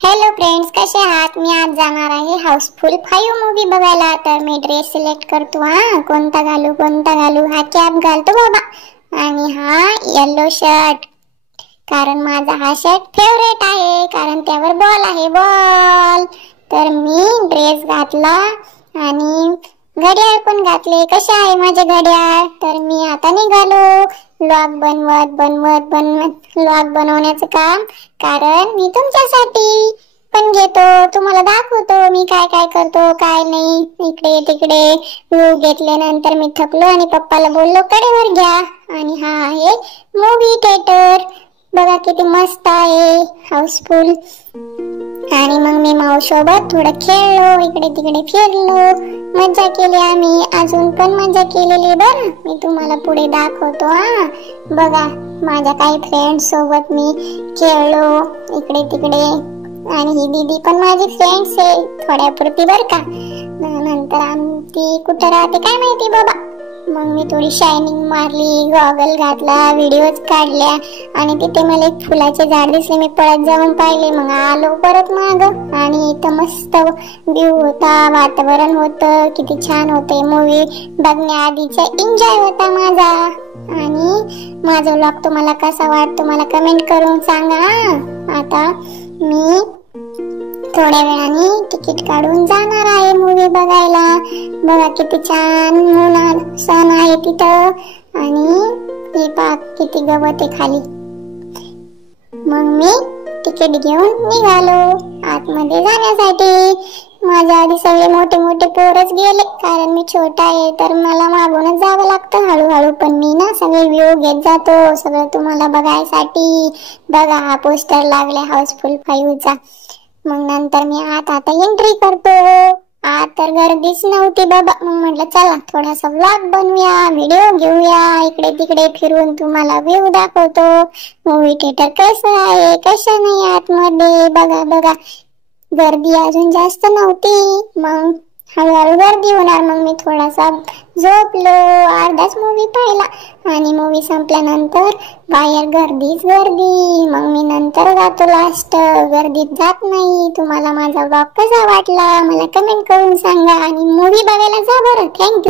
Hello friends, कसे आहात? मी आज जाणार आहे हाऊसफुल 5 मूवी बघायला. तर मी ड्रेस सिलेक्ट करतो. कोणता घालू. हा कॅप घालतो बाबा आणि हा येलो शर्ट, कारण माझा हा शर्ट फेवरेट आहे, कारण त्यावर बॉल आहे, बॉल. तर मी ड्रेस घातला आणि घड्याळ पण घातले. कसे आहे माझे घड्याळ? तर मी आता निघालो व्लॉग बनवत व्लॉग बनवण्याचं काम, कारण मी तुमच्यासाठी पण घेतो, तुम्हाला दाखवतो मी काय काय करतो काय नाही. इकडे तिकडे व्ह्यू घेतल्यानंतर मी थकलो आणि पप्पाला बोललो कडेवर घ्या. आणि हा आहे मूवी थिएटर, बघा किती मस्त आहे, हाऊसफुल. आणि मग मी मावसोबत थोडं खेळलो, इकडे तिकडे फिरलो, मजा केली आम्ही, अजून पण मजा केलेली. बरं, मी तुम्हाला पुढे दाखवतो. बघा, माझ्या काही फ्रेंड्स सोबत मी खेळलो इकडे तिकडे, आणि ही दीदी पण माझी फ्रेंड्स आहे थोड्यापुरती बर का. नंतर ती कुठं राहते काय माहिती बाबा. मग मी थोडी शायनिंग मारली, गॉगल घातला, व्हिडिओज काढल्या, आणि तिथे मला एक फुलाचे झाड दिसले. मी पळत जाऊन पाहिले, मग आलो परत माग, आणि इथं मस्त व्ह्यू होता, वातावरण होतं, किती छान होते. मूवी बघण्याआधीचा एन्जॉय होता माझा. आणि माझा व्लॉग तुम्हाला कसा वाटतो मला कमेंट करून सांगा. आता मी थोड्या वेळाने तिकीट काढून जाणार आहे मूवी बघायला. बघा किती छान सण आहे तिथं, आणि हे पहा किती गवत आहे खाली. मग मी तिकीट घेऊन निघालो आतमध्ये जाण्यासाठी. माझ्या आधी सगळे मोठे मोठे पोरच गेले, कारण मी छोटा आहे तर मला मागूनच जावं लागतं हळूहळू. पण मी ना सगळे व्ह्यू घेत जातो, सगळं तुम्हाला बघायसाठी. बघा, हा पोस्टर लागलाय हाऊसफुल 5 चा. मग नंतर मी आता एंट्री करतो. आत तर गर्दीच नव्हती बाबा. मग म्हटलं चला थोडासा व्लॉग बनवूया, व्हिडिओ घेऊया, इकडे तिकडे फिरून तुम्हाला व्ह्यू दाखवतो. मूवी थिएटर कसं आहे कसं नाही आतमध्ये. बघा गर्दी अजून जास्त नव्हती, मग हळूहळू गर्दी होणार. मग मी थोडासा झोपलो, अर्धाच मूवी पाहिला, आणि मूवी संपल्यानंतर बाहेर गर्दी. मग मी नंतर जातो, लास्ट गर्दीत जात नाही. तुम्हाला माझा व्लॉग कसा वाटला मला कमेंट करून सांगा, आणि मूवी बघायला जा बरं. थँक्यू.